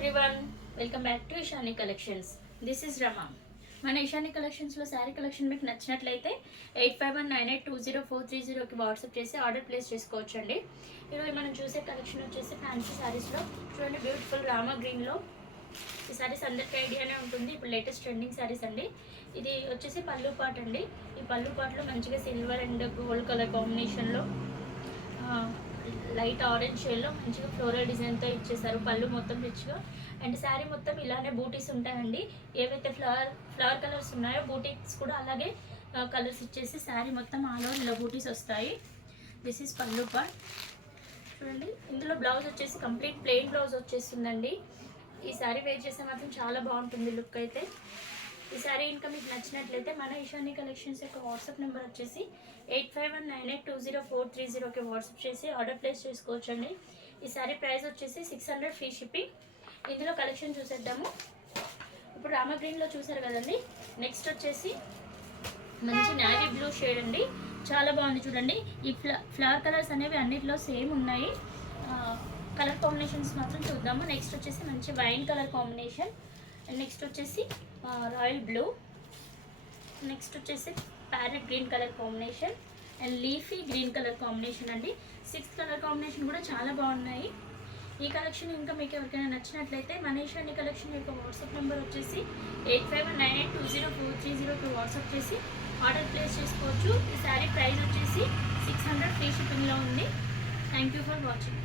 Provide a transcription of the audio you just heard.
Everyone, welcome back to Ishani collections. This is Rama. మన ఇషాని కలెక్షన్స్లో sari collection మీకు నచ్చినట్లయితే 8519820430కి వాట్సాప్ చేసి ఆర్డర్ ప్లేస్ చేసుకోవచ్చు అండి. ఈరోజు మనం చూసే కలెక్షన్ వచ్చేసి ఫ్యాన్సీ శారీస్లో చూడండి, బ్యూటిఫుల్ రామా గ్రీన్లో ఈ శారీస్ అందరికీ ఐడియానే ఉంటుంది. ఇప్పుడు లేటెస్ట్ ట్రెండింగ్ శారీస్ అండి. ఇది వచ్చేసి పళ్ళు పాట్ అండి. ఈ పళ్ళు పాటలో మంచిగా సిల్వర్ అండ్ గోల్డ్ కలర్ కాంబినేషన్లో లైట్ ఆరెంజ్ షేడ్లో మంచిగా ఫ్లోరల్ డిజైన్తో ఇచ్చేసారు. పళ్ళు మొత్తం రిచ్గా అండ్ శారీ మొత్తం ఇలానే బూటీస్ ఉంటాయండి. ఏవైతే ఫ్లవర్ కలర్స్ ఉన్నాయో బూటీస్ కూడా అలాగే కలర్స్ ఇచ్చేసి శారీ మొత్తం ఆల్ ఓవర్ ఇలా బూటీస్ వస్తాయి. దిస్ ఈజ్ పళ్ళు పార్ట్. చూడండి, ఇందులో బ్లౌజ్ వచ్చేసి కంప్లీట్ ప్లెయిన్ బ్లౌజ్ వచ్చేస్తుందండి. ఈ శారీ వేర్ చేస్తే మాత్రం చాలా బాగుంటుంది లుక్ అయితే. ఈ శారీ ఇంకా మీకు నచ్చినట్లయితే మన ఇషాని కలెక్షన్స్ యొక్క వాట్సాప్ నెంబర్ వచ్చేసి 8519820430కి వాట్సాప్ చేసి ఆర్డర్ ప్లేస్ చేసుకోవచ్చండి. ఈ శారీ ప్రైస్ వచ్చేసి 600 ఫ్రీ షిప్పింగ్. ఇందులో కలెక్షన్ చూసేద్దాము. ఇప్పుడు రామా గ్రీన్లో చూసారు కదండి. నెక్స్ట్ వచ్చేసి మంచి నేవీ బ్లూ షేడ్ అండి. చాలా బాగుంది చూడండి. ఈ ఫ్లవర్ కలర్స్ అనేవి అన్నిటిలో సేమ్ ఉన్నాయి. కలర్ కాంబినేషన్స్ మాత్రం చూద్దాము. నెక్స్ట్ వచ్చేసి మంచి wine colour combination and next వచ్చేసి రాయల్ బ్లూ, నెక్స్ట్ వచ్చేసి parrot green colour combination and leafy green colour combination అండి. 6 కలర్ కాంబినేషన్ కూడా చాలా బాగున్నాయి. ఈ కలెక్షన్ ఇంకా మీకు ఎవరికైనా నచ్చినట్లయితే మన ఇషాని కలెక్షన్ యొక్క వాట్సాప్ నెంబర్ వచ్చేసి 8519820430కి వాట్సాప్ చేసి ఆర్డర్ ప్లేస్ చేసుకోవచ్చు. ఈ శారీ ప్రైస్ వచ్చేసి 600 ఫ్రీ షిప్పింగ్లో ఉంది. Thank you for watching.